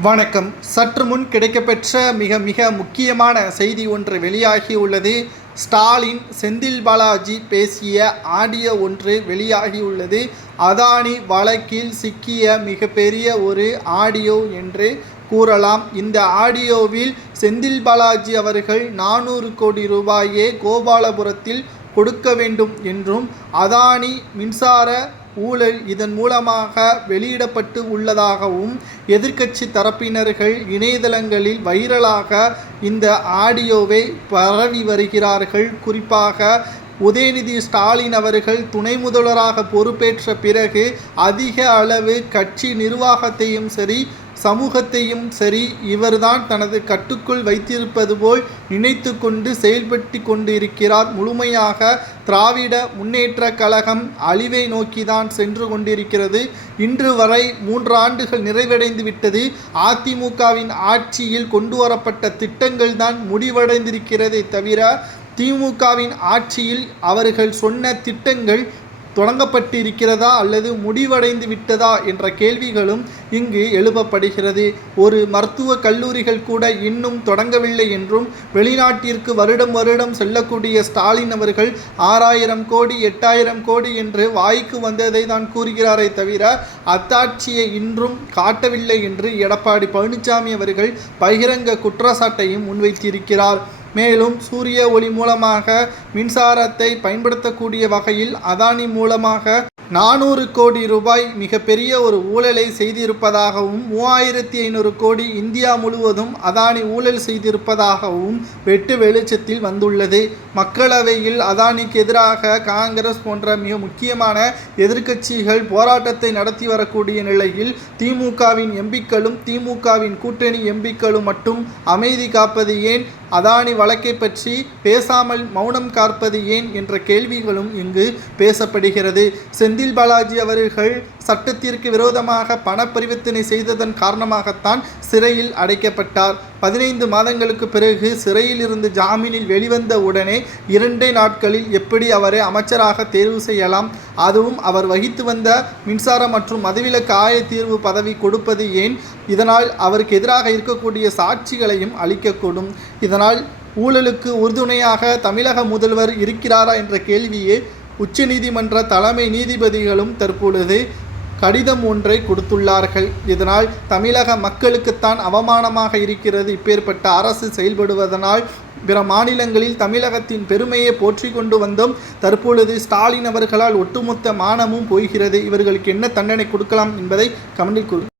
வணக்கம். சற்று முன் கிடைக்கப்பெற்ற மிக மிக முக்கியமான செய்தி ஒன்று வெளியாகியுள்ளது. ஸ்டாலின் செந்தில் பாலாஜி பேசிய ஆடியோ ஒன்று வெளியாகியுள்ளது. அதானி வழக்கில் சிக்கிய மிகப்பெரிய ஒரு ஆடியோ என்று கூறலாம். இந்த ஆடியோவில் செந்தில் பாலாஜி அவர்கள் 400 கோடி ரூபாயை கோபாலபுரத்தில் கொடுக்க வேண்டும் என்றும், அதானி மின்சார ஊழல் இதன் மூலமாக வெளியிடப்பட்டு உள்ளதாகவும் எதிர்க்கட்சி தரப்பினர்கள் இணையதளங்களில் வைரலாக இந்த ஆடியோவை பரவி வருகிறார்கள். குறிப்பாக உதயநிதி ஸ்டாலின் அவர்கள் துணை முதல்வராக பொறுப்பேற்ற பிறகு அதிக அளவு கட்சி நிர்வாகத்தையும் சரி சமூகத்தையும் சரி இவர்தான் தனது கட்டுக்குள் வைத்திருப்பது போல் நினைத்து கொண்டு செயல்பட்டு கொண்டிருக்கிறார். முழுமையாக திராவிட முன்னேற்ற கழகம் அழிவை நோக்கிதான் சென்று கொண்டிருக்கிறது. இன்று வரை 3 ஆண்டுகள் நிறைவடைந்து விட்டது. அதிமுகவின் ஆட்சியில் கொண்டு வரப்பட்ட திட்டங்கள் தான் முடிவடைந்திருக்கிறதே தவிர திமுகவின் ஆட்சியில் அவர்கள் சொன்ன திட்டங்கள் தொடங்கப்பட்டிருக்கிறதா அல்லது முடிவடைந்து விட்டதா என்ற கேள்விகளும் இங்கு எழுப்பப்படுகிறது. ஒரு மருத்துவ கல்லூரிகள் கூட இன்னும் தொடங்கவில்லை என்றும், வெளிநாட்டிற்கு வருடம் வருடம் செல்லக்கூடிய ஸ்டாலின் அவர்கள் 6000 கோடி 8000 கோடி என்று வாய்க்கு வந்ததை தான் கூறுகிறாரே தவிர அத்தாட்சியை இன்றும் காட்டவில்லை என்று எடப்பாடி பழனிசாமி அவர்கள் பகிரங்க குற்றச்சாட்டையும் முன்வைத்திருக்கிறார். மேலும் சூரிய ஒளி மூலமாக மின்சாரத்தை பயன்படுத்தக்கூடிய வகையில் அதானி மூலமாக 400 கோடி ரூபாய் மிகப்பெரிய ஒரு ஊழலை செய்திருப்பதாகவும், 3500 கோடி இந்தியா முழுவதும் அதானி ஊழல் செய்திருப்பதாகவும் வெட்டு வெளிச்சத்தில் வந்துள்ளது. மக்களவையில் அதானிக்கு எதிராக காங்கிரஸ் போன்ற மிக முக்கியமான எதிர்க்கட்சிகள் போராட்டத்தை நடத்தி வரக்கூடிய நிலையில் திமுகவின் எம்பிக்களும் திமுகவின் கூட்டணி எம்பிக்களும் மட்டும் அமைதி காப்பது ஏன், அதானி வழக்கை பற்றி பேசாமல் மௌனம் காப்பது ஏன் என்ற கேள்விகளும் இங்கு பேசப்படுகிறது. செந்தில் பாலாஜி அவர்கள் சட்டத்திற்கு விரோதமாக பண பரிவர்த்தனை செய்ததன் காரணமாகத்தான் சிறையில் அடைக்கப்பட்டார். 15 மாதங்களுக்கு பிறகு சிறையில் இருந்து ஜாமீனில் வெளிவந்த உடனே 2 நாட்களில் எப்படி அவரை அமைச்சராக தேர்வு செய்யலாம்? அதுவும் அவர் வகித்து வந்த மின்சார மற்றும் மதுவிலக்கு ஆயத்தீர்வு பதவி கொடுப்பது ஏன்? இதனால் அவருக்கு எதிராக இருக்கக்கூடிய சாட்சிகளையும் அளிக்கக்கூடும். இதனால் ஊழலுக்கு உறுதுணையாக தமிழக முதல்வர் இருக்கிறாரா என்ற கேள்வியே உச்சநீதிமன்ற தலைமை நீதிபதிகளும் தற்பொழுது கடிதம் ஒன்றை கொடுத்துள்ளார்கள். இதனால் தமிழக மக்களுக்குத்தான் அவமானமாக இருக்கிறது. இப்பேற்பட்ட அரசு செயல்படுவதனால் பிற மாநிலங்களில் தமிழகத்தின் பெருமையை போற்றி கொண்டு வந்தோம். தற்பொழுது ஸ்டாலின் அவர்களால் ஒட்டுமொத்த மானமும் போகிறது. இவர்களுக்கு என்ன தண்டனை கொடுக்கலாம் என்பதை கமெண்டில்